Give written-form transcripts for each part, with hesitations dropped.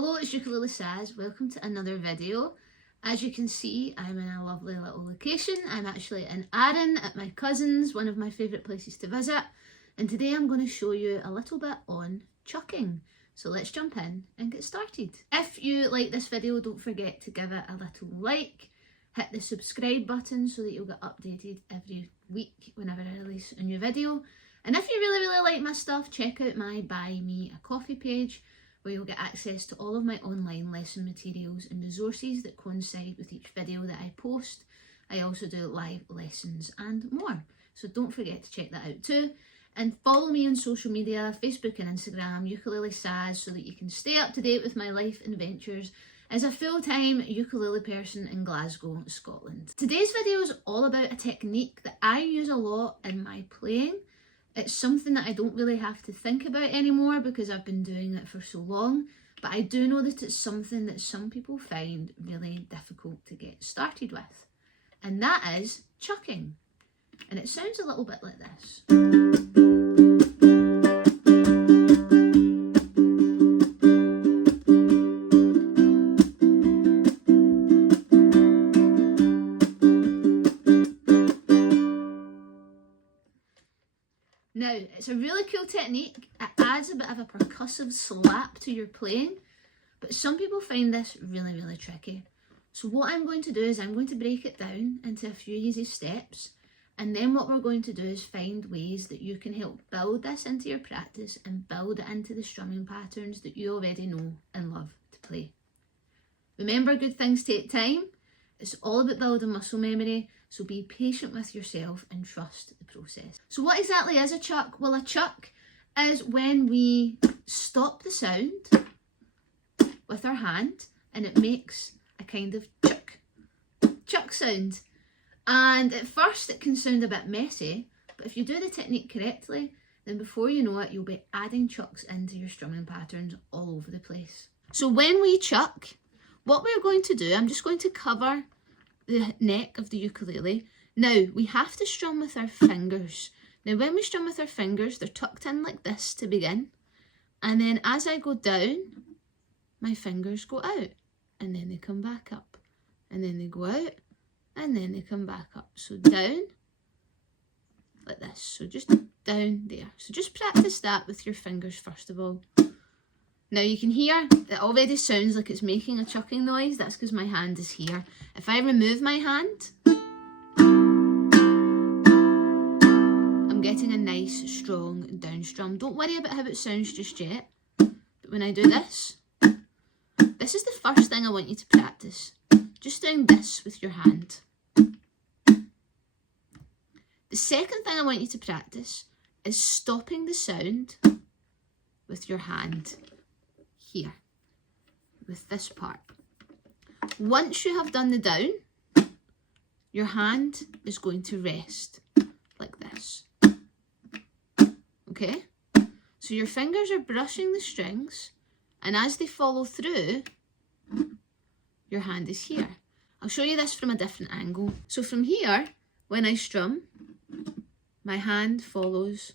Hello, it's Ukulele Saz. Welcome to another video. As you can see, I'm in a lovely little location. I'm actually in Arran at my cousin's, one of my favourite places to visit. And today I'm going to show you a little bit on chucking. So let's jump in and get started. If you like this video, don't forget to give it a little like. Hit the subscribe button so that you'll get updated every week whenever I release a new video. And if you really like my stuff, check out my Buy Me a Coffee page, where you'll get access to all of my online lesson materials and resources that coincide with each video that I post. I also do live lessons and more, so don't forget to check that out too. And follow me on social media, Facebook and Instagram, Ukulele Saz, so that you can stay up to date with my life and adventures as a full-time ukulele person in Glasgow, Scotland. Today's video is all about a technique that I use a lot in my playing. It's something that I don't really have to think about anymore because I've been doing it for so long, but I do know that it's something that some people find really difficult to get started with, and that is chucking. And it sounds a little bit like this. Now, it's a really cool technique. It adds a bit of a percussive slap to your playing, but some people find this really tricky. So what I'm going to do is I'm going to break it down into a few easy steps, and then what we're going to do is find ways that you can help build this into your practice and build it into the strumming patterns that you already know and love to play. Remember, good things take time. It's all about building muscle memory, so be patient with yourself and trust the process. So what exactly is a chuck? Well, a chuck is when we stop the sound with our hand and it makes a kind of chuck sound. And at first it can sound a bit messy, but if you do the technique correctly, then before you know it, you'll be adding chucks into your strumming patterns all over the place. So when we chuck, what we're going to do, I'm just going to cover the neck of the ukulele. Now, we have to strum with our fingers. Now, when we strum with our fingers, they're tucked in like this to begin. And then as I go down, my fingers go out. And then they come back up. And then they go out. And then they come back up. So down, like this. So just down there. So just practice that with your fingers first of all. Now you can hear it already sounds like it's making a chucking noise. That's because my hand is here. If I remove my hand, I'm getting a nice strong down strum. Don't worry about how it sounds just yet. But when I do this, this is the first thing I want you to practice. Just doing this with your hand. The second thing I want you to practice is stopping the sound with your hand. Here, with this part. Once you have done the down, your hand is going to rest like this. Okay? So your fingers are brushing the strings, and as they follow through, your hand is here. I'll show you this from a different angle. So from here, when I strum, my hand follows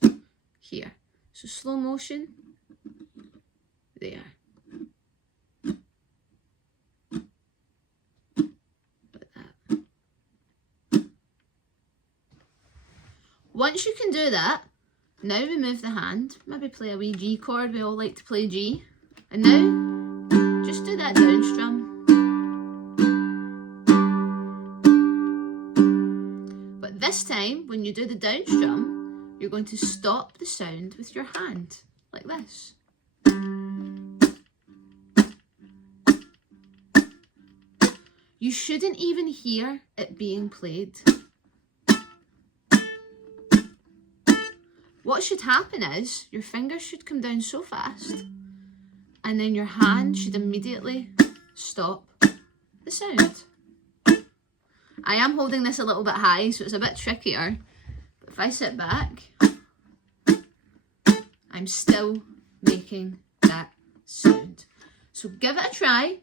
here. So slow motion, there. Once you can do that, now remove the hand, maybe play a wee G chord, we all like to play G, and now just do that down strum. But this time, when you do the down strum, you're going to stop the sound with your hand, like this. You shouldn't even hear it being played. What should happen is your fingers should come down so fast, and then your hand should immediately stop the sound. I am holding this a little bit high, so it's a bit trickier, but if I sit back, I'm still making that sound. So give it a try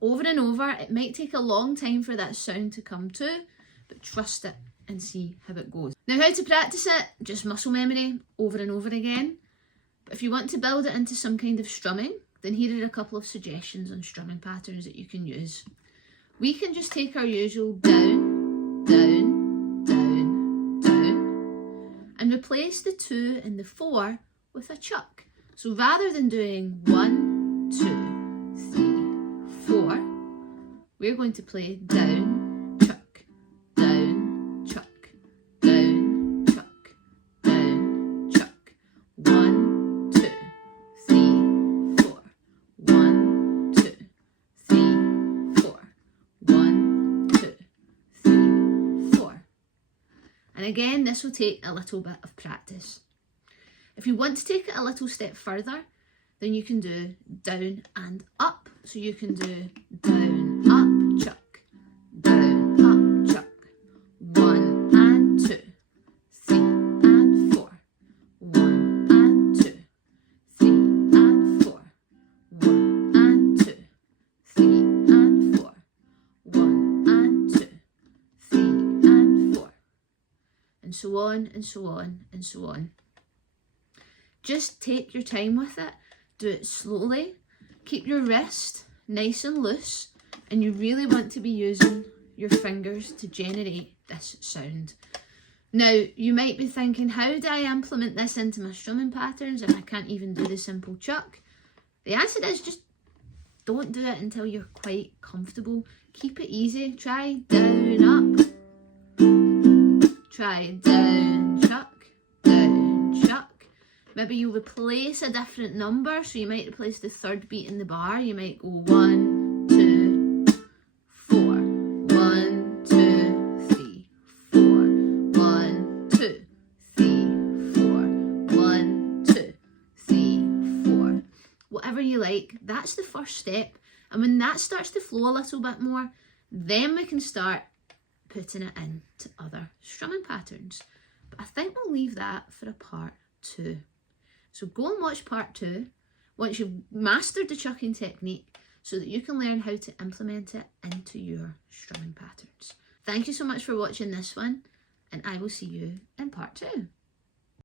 over and over. It might take a long time for that sound to come to, but trust it and see how it goes. Now, how to practice it? Just muscle memory over and over again. But if you want to build it into some kind of strumming, then here are a couple of suggestions on strumming patterns that you can use. We can just take our usual down, down, down, down, and replace the 2 and the 4 with a chuck. So rather than doing 1, 2, 3, 4, we're going to play down, chuck, down, chuck, down, chuck, down, chuck. 1, 2, 3, 4. 1, 2, 3, 4. 1, 2, 3, 4. And again, this will take a little bit of practice. If you want to take it a little step further, then you can do down and up. So you can do down, up, chuck, down, up, chuck. 1 and 2, 3 and 4. 1 and 2, 3 and 4. 1 and 2, 3 and 4. 1 and 2, 3 and 4. And so on and so on and so on. Just take your time with it, do it slowly, keep your wrist nice and loose, and you really want to be using your fingers to generate this sound. Now, you might be thinking, how do I implement this into my strumming patterns if I can't even do the simple chuck? The answer is just don't do it until you're quite comfortable. Keep it easy. Try down, up. Try down, chuck, down, chuck. Maybe you replace a different number, so you might replace the 3rd beat in the bar. You might go 1, 2, 4. 1, 2, 3, 4. 1, 2, 3, 4. 1, 2, 3, 4. Whatever you like, that's the first step. And when that starts to flow a little bit more, then we can start putting it into other strumming patterns. But I think we'll leave that for a part 2. So go and watch part 2 once you've mastered the chucking technique so that you can learn how to implement it into your strumming patterns. Thank you so much for watching this one, and I will see you in part 2.